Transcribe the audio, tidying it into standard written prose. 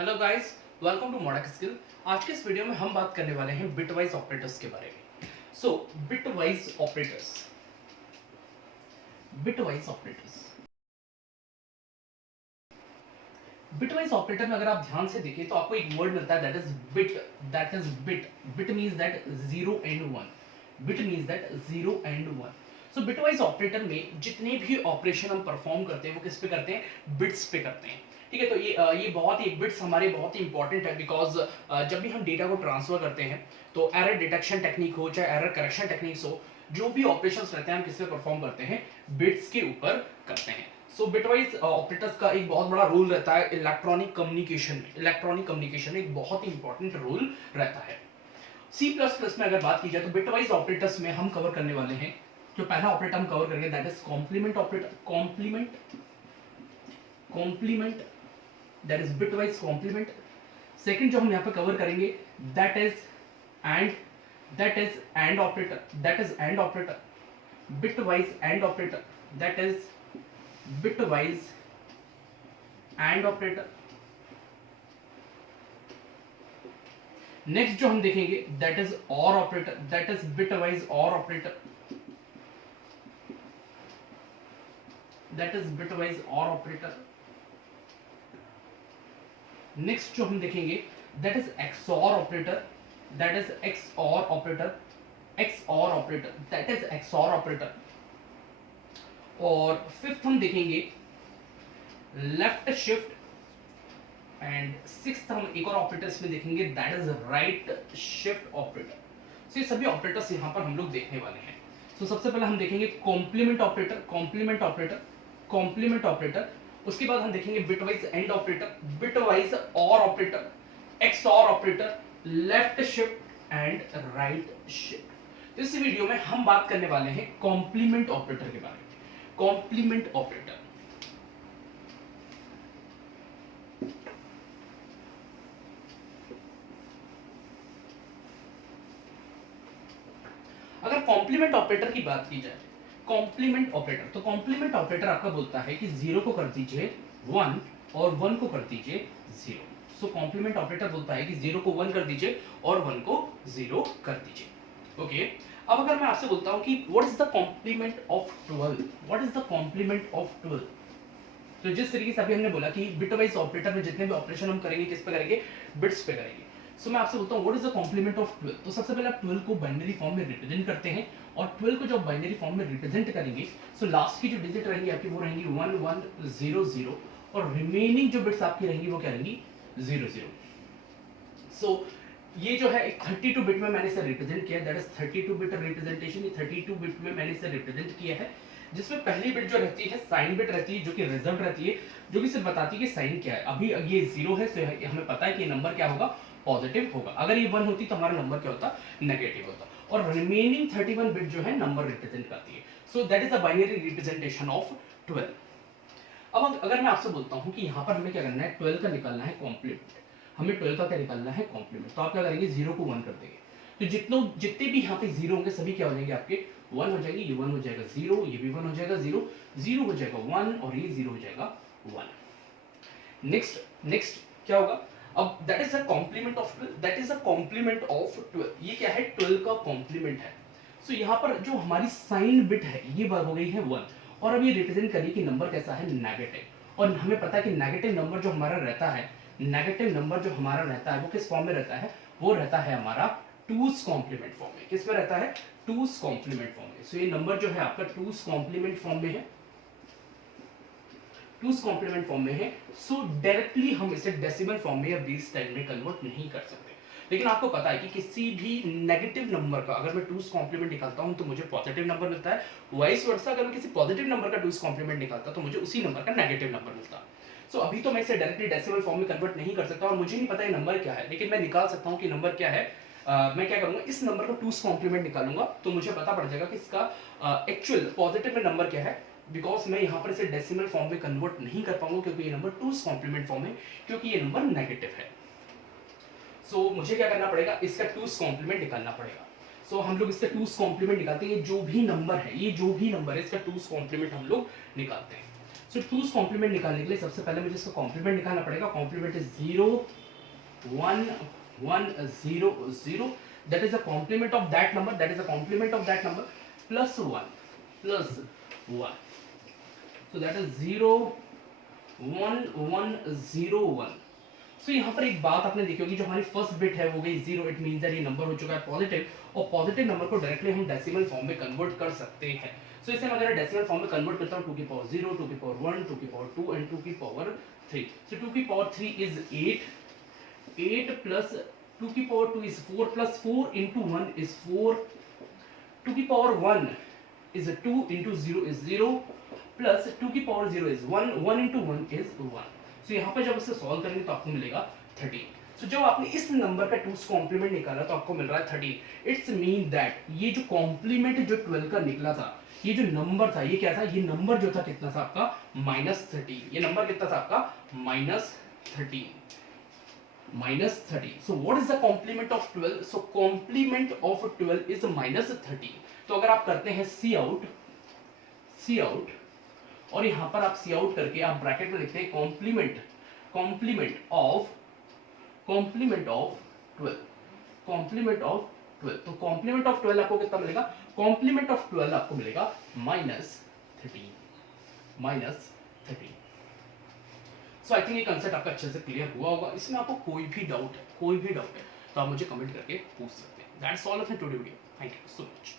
Hello guys, welcome to मॉडक skill. आज के इस वीडियो में हम बात करने वाले हैं बिटवाइज ऑपरेटर्स के बारे में। So bitwise operators, bitwise operators, bitwise operator में अगर आप ध्यान से देखें तो आपको एक वर्ड मिलता है that is bit. That is bit. Bit means that 0 and 1। Bit means that 0 and 1। So bitwise operator में जितने भी ऑपरेशन हम परफॉर्म करते हैं वो किस पे करते हैं? बिट्स पे करते हैं। ठीक है, तो ये बहुत ही बिट्स हमारे बहुत ही इंपॉर्टेंट है बिकॉज जब भी हम डेटा को ट्रांसफर करते हैं तो एरर डिटेक्शन टेक्निक हो चाहे एरर करेक्शन टेक्निक्स हो, जो भी ऑपरेशंस रहते हैं हम किस पे परफॉर्म करते हैं? बिट्स के ऊपर करते हैं। सो बिटवाइज ऑपरेटर्स का एक बहुत बड़ा रोल रहता है इलेक्ट्रॉनिक कम्युनिकेशन में। इलेक्ट्रॉनिक कम्युनिकेशन में एक बहुत ही इंपॉर्टेंट रोल रहता है। सी प्लस प्लस में अगर बात की जाए तो बिटवाइज ऑपरेटर्स में हम कवर करने वाले हैं, जो पहला ऑपरेटर हम कवर करेंगे that is complement operator. Complement, complement, that is bitwise complement. Second जो हम यहां पे कवर करेंगे that is and, that is and operator, that is and operator, bitwise and operator, that is bitwise and operator. Next जो हम देखेंगे that is or operator, that is bitwise or operator, that is bitwise or operator. Next जो हम देखेंगे that is XOR operator, that is XOR operator, XOR operator, that is XOR operator. और fifth हम देखेंगे left shift, and sixth हम एक और operators में देखेंगे that is right shift operator. So ये सभी ऑपरेटर्स यहां पर हम लोग देखने वाले हैं। सो सबसे पहले हम देखेंगे complement operator, complement operator, complement operator. उसके बाद हम देखेंगे bitwise and operator, bitwise or operator, XOR operator, left shift and right shift. तो इस वीडियो में हम बात करने वाले हैं कॉम्प्लीमेंट ऑपरेटर के बारे में। कॉम्प्लीमेंट ऑपरेटर, अगर कॉम्प्लीमेंट ऑपरेटर की बात की जाए, कॉम्प्लीमेंट ऑपरेटर, तो कॉम्प्लीमेंट ऑपरेटर आपका बोलता है कि 0 को कर दीजिए 1 और 1 को कर दीजिए 0। सो कॉम्प्लीमेंट ऑपरेटर बोलता है कि 0 को 1 कर दीजिए और 1 को 0 कर दीजिए। ओके, अब अगर मैं आपसे बोलता हूं कि what is the complement of 12, what is the complement of 12, तो जिस तरीके से अभी हमने बोला कि बिटवाइज ऑपरेटर में जितने भी ऑपरेशन हम करेंगे किस पे करेंगे? बिट्स पे करेंगे। सो मैं आपसे बोलता हूँ what is the complement of 12, तो सबसे पहले आप 12 को बाइनरी फॉर्म में रिप्रेजेंट करते हैं और 12 को जब बाइनरी फॉर्म में रिप्रेजेंट करेंगे सो लास्ट की जो डिजिट रहेंगी आपकी वो रहेंगी 1 1 0 0 और रिमेनिंग जो बिट्स आपकी रहेंगी वो क्या रहेंगी? 0 0। सो ये जो है 32 बिट में मैंने इसे रिप्रेजेंट किया, दैट इज 32 बिट रिप्रेजेंटेशन। ये 32 बिट में मैंने इसे रिप्रेजेंट किया है, जिसमें पहली बिट जो रहती है साइन बिट रहती है, जो कि रिजल्ट रहती है, जो कि सिर्फ बताती है कि साइन क्या है। अभी ये 0 है तो हमें पता है कि नंबर क्या होगा? पॉजिटिव होगा। अगर ये 1 होती तो हमारा नंबर क्या होता? नेगेटिव होता। और रिमेनिंग 31 बिट जो है नंबर रिप्रेजेंट करती है। So that is the binary representation of 12। अब अगर मैं आपसे बोलता हूं कि यहां पर हमें क्या करना है? 12 का निकालना है कॉम्प्लीमेंट। हमें 12 का क्या निकालना है? कॉम्प्लीमेंट। तो आप क्या करेंगे? 0 को 1 कर देंगे, तो जितने भी यहाँ पे 0 होंगे सभी क्या हो जाएंगे? आपके 1 हो जाएंगे। ये 1 हो जाएगा 0, ये भी 1 हो जाएगा 0, 0 हो जाएगा 1 और ये 0 हो जाएगा 1। नेक्स्ट क्या होगा? अब that is the complement of 12, that is the complement of 12। ये क्या है? 12 का कॉम्प्लीमेंट है। सो यहाँ पर जो हमारी साइन बिट है ये हो गई है 1, और अब ये रिप्रेजेंट करिए कि नंबर कैसा है? नेगेटिव। और हमें पता है कि नेगेटिव नंबर जो हमारा रहता है, नेगेटिव नंबर जो हमारा रहता है वो किस फॉर्म में रहता है? वो रहता है हमारा टूस कॉम्प्लीमेंट फॉर्म में। किस में रहता है? टूस कॉम्प्लीमेंट फॉर्म में। सो ये नंबर जो है आपका टूस कॉम्प्लीमेंट फॉर्म में है, टूस कॉम्प्लीमेंट फॉर्म में है। सो डायरेक्टली हम इसे डेसिमल फॉर्म में या बेस 10 में कन्वर्ट नहीं कर सकते। लेकिन आपको पता है कि किसी भी नेगेटिव नंबर का अगर मैं टूस कॉम्प्लीमेंट निकालता हूं तो मुझे पॉजिटिव नंबर मिलता है, वाइस वर्सा अगर मैं किसी पॉजिटिव नंबर का टूस कॉम्प्लीमेंट निकालता तो मुझे उसी नंबर का नेगेटिव नंबर मिलता। सो अभी तो मैं इसे डायरेक्टली डेसिमल फॉर्म में कन्वर्ट नहीं कर सकता और मुझे नहीं पता ये नंबर क्या है, लेकिन मैं निकाल सकता हूं कि नंबर क्या है। मैं क्या करूंगा? इस नंबर का टूस कॉम्प्लीमेंट निकालूंगा तो मुझे पता पड़ जाएगा कि इसका एक्चुअल पॉजिटिव में नंबर क्या है, बिकॉज मैं यहाँ पर इसे डेसिमल फॉर्म में कन्वर्ट नहीं कर पाऊंगा क्योंकि ये नंबर टूस कॉम्प्लीमेंट फॉर्म है, क्योंकि ये नंबर नेगेटिव है। सो मुझे क्या करना पड़ेगा? इसका टूस कॉम्प्लीमेंट निकालना पड़ेगा। सो हम लोग इसका टूस कॉम्प्लीमेंट निकालते हैं। ये जो भी नंबर है, ये जो भी नंबर है इसका टूस कॉम्प्लीमेंट हम लोग निकालते हैं। सो टूज कॉम्प्लीमेंट निकालने के लिए सबसे पहले मुझे इसका कॉम्प्लीमेंट निकालना पड़ेगा. Complement is 0 1 1 0 0. That is a complement of that number. That is a complement of that number plus 1 plus 1. So that is 0 1 1 0 1. सो यहाँ पर एक बात आपने देखी होगी, जो हमारी फर्स्ट बिट है वो गई 0. इट मींस दैट ये नंबर हो चुका है पॉजिटिव, और पॉजिटिव नंबर को डायरेक्टली हम डेसिमल फॉर्म में कन्वर्ट कर सकते हैं. सो इसे मैं अगर डेसिमल फॉर्म में कन्वर्ट करता हूँ 2 की पावर 0, 2 की पावर 1, 2 की पावर 2 एंड 2 की पावर 3. सो 2 की पावर 3 इज 8. 8 प्लस 2 की power 2 is 4 plus 4 into 1 is 4. 2 की power 1 is 2 into 0 is 0 plus 2 की पावर 0 is 1. 1 into 1 is 1. सो यहाँ पे जब इसे सॉल्व करेंगे तो आपको मिलेगा 13. सो जब आपने इस नंबर का टूस कॉम्प्लीमेंट निकाला तो आपको मिल रहा है 13. इट्स मीन दैट ये जो कॉम्प्लीमेंट जो 12 का निकला था, ये जो नंबर था ये क्या था, ये नंबर जो था कितना था आपका -13. ये नंबर कितना था आपका -13. -13. So what is the complement of 12? So complement of 12 is -13. तो अगर आप करते हैं C out और यहाँ पर आप C out करके आप ब्रैकेट में लिखते हैं complement of 12. complement of 12. तो complement of 12 आपको कितना मिलेगा? complement of 12 आपको मिलेगा -13. सो आई थिंक ये कंसेप्ट आपका अच्छे से क्लियर हुआ होगा. इसमें आपको कोई भी डाउट है तो आप मुझे कमेंट करके पूछ सकते हैं. That's all of today video. Thank you so much.